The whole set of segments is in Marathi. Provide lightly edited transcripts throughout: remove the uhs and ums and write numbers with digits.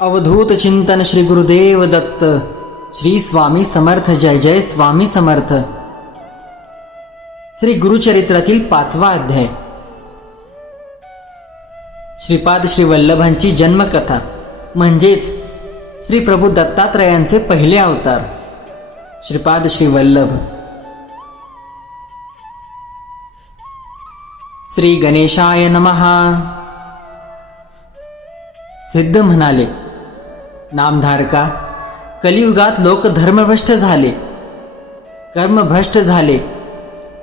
अवधूत चिंतन श्री गुरुदेव दत्त। श्री स्वामी समर्थ। जय जय स्वामी समर्थ। श्री गुरुचरित्रातील 5वा अध्याय। श्रीपाद श्री वल्लभांची जन्मकथा म्हणजेच श्री प्रभू दत्तात्रयांचे पहिले अवतार श्रीपाद श्री वल्लभ। श्री गणेशाय नमः। सिद्ध म्हणाले, नामधारका, कलियुगात लोक धर्मभ्रष्ट झाले, कर्मभ्रष्ट झाले,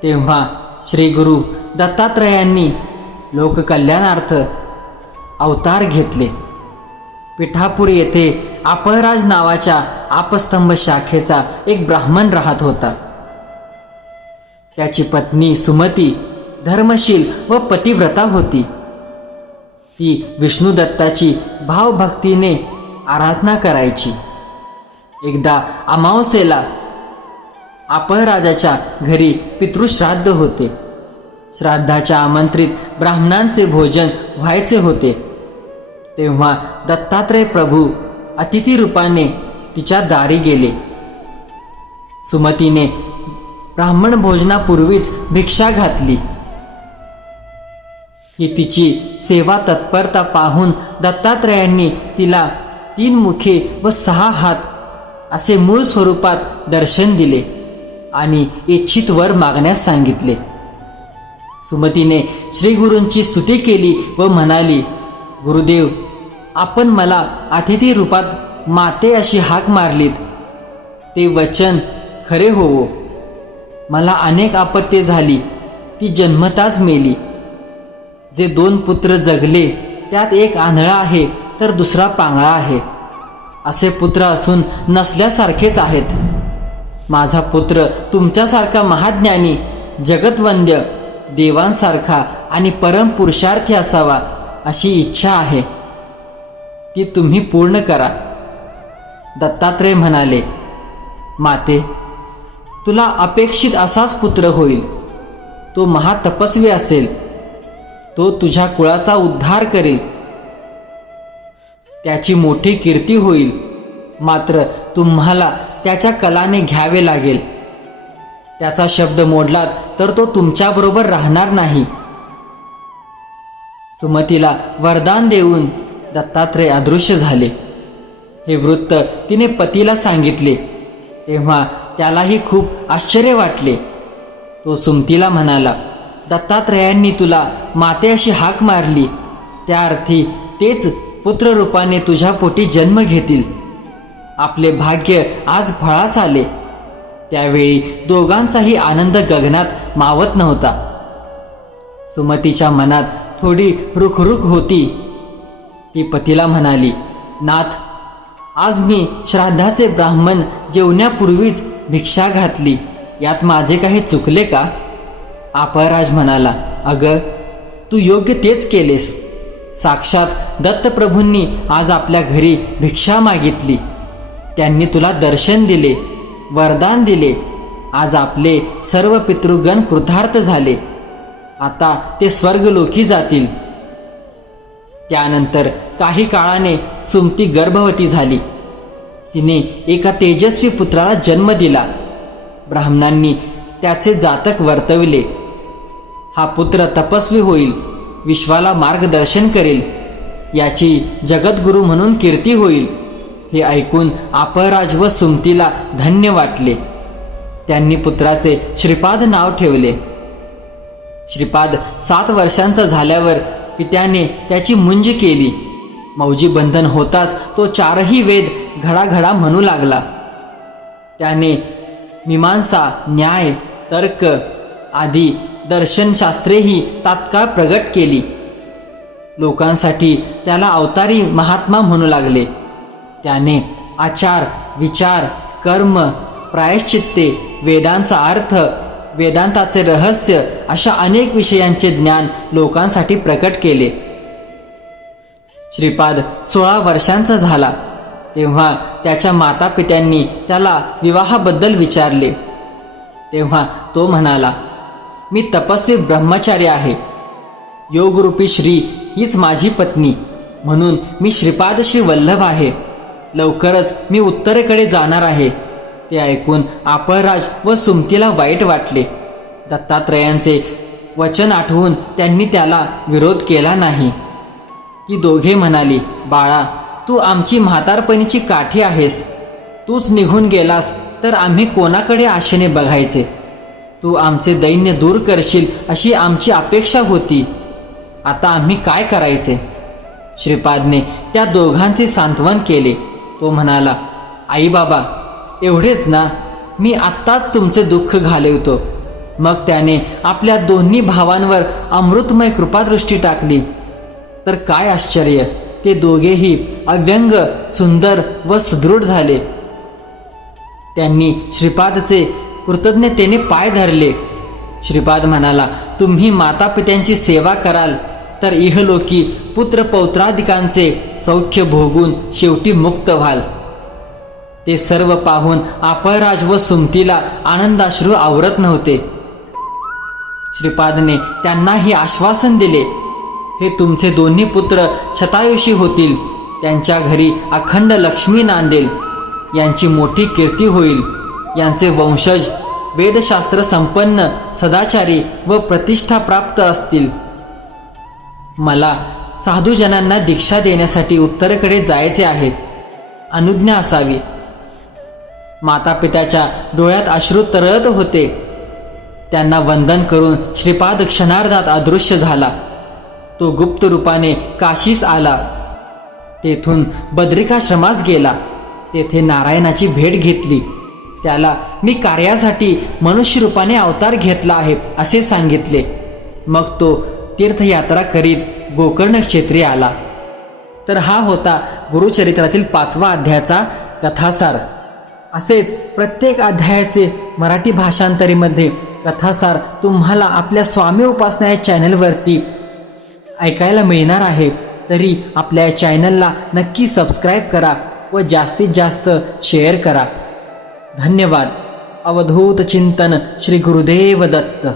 तेव्हा श्री गुरु दत्तात्रयांनी लोककल्याणार्थ अवतार घेतले। पिठापूर येथे अपहराज नावाच्या आपस्तंभ शाखेचा एक ब्राह्मण राहत होता। त्याची पत्नी सुमती धर्मशील व पतिव्रता होती। ती विष्णू दत्ताची भावभक्तीने आराधना करायची। एकदा अमावस्येला अपहराजाच्या घरी पितृश्राद्ध होते। श्राद्धाच्या आमंत्रित ब्राह्मणांचे भोजन व्हायचे होते, तेव्हा दत्तात्रय प्रभू अतिथी रूपाने तिच्या दारी गेले। सुमतीने ब्राह्मण भोजनापूर्वीच भिक्षा घातली। ही तिची सेवा तत्परता पाहून दत्तात्रयांनी तिला 3 मुखे व 6 हात असे मूळ स्वरूपात दर्शन दिले आणि इच्छित वर मागण्यास सांगितले। सुमतीने श्री गुरूंची स्तुती केली व म्हणाली, गुरुदेव, आपण मला अतिथी रूपात माते अशी हाक मारलीत, ते वचन खरे होवो। मला अनेक आपत्ती झाली, ती जन्मताच मेली। जे 2 पुत्र जगले त्यात एक आंधळा आहे तर दुसरा पांगळा आहे। असे पुत्र असून नसल्यासारखेच आहेत। माझा पुत्र तुमच्यासारखा महाज्ञानी, जगतवंद्य, देवांसारखा आणि परम पुरुषार्थी असावा अशी इच्छा आहे, ती तुम्ही पूर्ण करा। दत्तात्रय म्हणाले, माते, तुला अपेक्षित असाच पुत्र होईल। तो महातपस्वी असेल, तो तुझ्या कुळाचा उद्धार करेल, त्याची मोठी कीर्ती होईल। मात्र तुम्हाला त्याच्या कलाने घ्यावे लागेल। त्याचा शब्द मोडलात तर तो तुमच्याबरोबर राहणार नाही। सुमतीला वरदान देऊन दत्तात्रय अदृश्य झाले। हे वृत्त तिने पतीला सांगितले, तेव्हा त्यालाही खूप आश्चर्य वाटले। तो सुमतीला म्हणाला, दत्तात्रयांनी तुला माते अशी हाक मारली, त्या अर्थी तेच पुत्ररूपाने तुझ्या पोटी जन्म घेतील। आपले भाग्य आज फळास आले। त्यावेळी दोघांचाही आनंद गगनात मावत नव्हता। सुमतीच्या मनात थोडी रुखरुख होती। ती पतीला म्हणाली, नाथ, आज मी श्राद्धाचे ब्राह्मण जेवण्यापूर्वीच भिक्षा घातली, यात माझे काही चुकले का? अपहराज म्हणाला, अगं, तू योग्य तेच केलेस। साक्षात दत्तप्रभूंनी आज आपल्या घरी भिक्षा मागितली। त्यांनी तुला दर्शन दिले, वरदान दिले। आज आपले सर्व पितृगण कृतार्थ झाले। आता ते स्वर्गलोकी जातील। त्यानंतर काही काळाने सुमती गर्भवती झाली। तिने एका तेजस्वी पुत्राला जन्म दिला। ब्राह्मणांनी त्याचे जातक वर्तविले। हा पुत्र तपस्वी होईल, विश्वाला मार्गदर्शन करेल, याची जगद्गुरू म्हणून कीर्ती होईल। हे ऐकून अपहराज व सुमतीला धन्य वाटले। त्यांनी पुत्राचे श्रीपाद नाव ठेवले। श्रीपाद 7 वर्षांचा झाल्यावर पित्याने त्याची मुंज केली। मौजी बंधन होताच तो 4ही वेद घडाघडा म्हणू लागला। त्याने मीमांसा, न्याय, तर्क आदी दर्शनशास्त्रेही तात्काळ प्रगट केली। लोकांसाठी त्याला अवतारी महात्मा म्हणू लागले। त्याने आचार, विचार, कर्म, प्रायश्चित्ते, वेदांचा अर्थ, वेदांताचे रहस्य अशा अनेक विषयांचे ज्ञान लोकांसाठी प्रकट केले। श्रीपाद 16 वर्षांचा झाला, तेव्हा त्याच्या मातापित्यांनी त्याला विवाहाबद्दल विचारले। तेव्हा तो म्हणाला, मी तपस्वी ब्रह्मचारी आहे। योगरूपी श्री हीच माझी पत्नी, म्हणून मी श्रीपाद श्री वल्लभ आहे. लवकरच मी उत्तरेकडे जाणार आहे. ते ऐकून आपळराज व सुमतीला वाईट वाटले. दत्तात्रयांचे वचन आठवून त्यांनी त्याला विरोध केला नाही. ती दोघे म्हणाली, बाळा, तू आमची म्हातारपणीची काठी आहेस. तूच निघून गेलास तर आम्ही कोणाकडे आशेने बघायचे. तू आमचे दैन्य दूर करशील अशी आमची अपेक्षा होती. आता आम्ही काय करायचे? श्रीपादने त्या दोघांचे सांत्वन केले. तो म्हणाला, आई बाबा, एवढेच ना, मी आत्ताच तुमचे दुःख घालवतो. मग त्याने आपल्या दोन्ही भावांवर अमृतमय कृपादृष्टी टाकली. तर काय आश्चर्य, ते दोघेही अव्यंग, सुंदर व सुदृढ झाले. त्यांनी श्रीपादचे कृतज्ञतेने पाय धरले. श्रीपाद म्हणाला, तुम्ही मातापित्यांची सेवा कराल तर इहलोकी पुत्र पौत्रादिकांचे सौख्य भोगून शेवटी मुक्त व्हाल. ते सर्व पाहून आपळराज व सुमतीला आनंदाश्रू आवरत नव्हते. श्रीपादने त्यांनाही आश्वासन दिले, हे तुमचे दोन्ही पुत्र शतायुषी होतील. त्यांच्या घरी अखंड लक्ष्मी नांदेल. यांची मोठी कीर्ती होईल. यांचे वंशज वेदशास्त्र संपन्न, सदाचारी व प्रतिष्ठा प्राप्त असतील. मला साधूजनांना दीक्षा देण्यासाठी उत्तरेकडे जायचे आहे. अनुज्ञा असावी. मातापित्याच्या डोळ्यात अश्रू तरळत होते. त्यांना वंदन करून श्रीपाद क्षणार्धात अदृश्य झाला. तो गुप्त रूपाने काशीस आला. तेथून बद्रिकाश्रमास गेला. तेथे नारायणाची भेट घेतली. त्याला मी कार्यासाठी मनुष्य रूपाने अवतार घेतला आहे असे सांगितले. मग तो तीर्थयात्रा करीत गोकर्ण क्षेत्री आला. तर हा होता गुरुचरित्रातील 5वा अध्यायाचा कथासार. असेच प्रत्येक अध्यायाचे मराठी भाषांतरीमध्ये कथासार तुम्हाला आपल्या स्वामी उपासना या चॅनलवरती ऐकायला मिळणार आहे. तरी आपल्या चॅनलला नक्की सबस्क्राईब करा व जास्तीत जास्त शेअर करा. धन्यवाद. अवधूत चिंतन श्री गुरुदेव दत्त.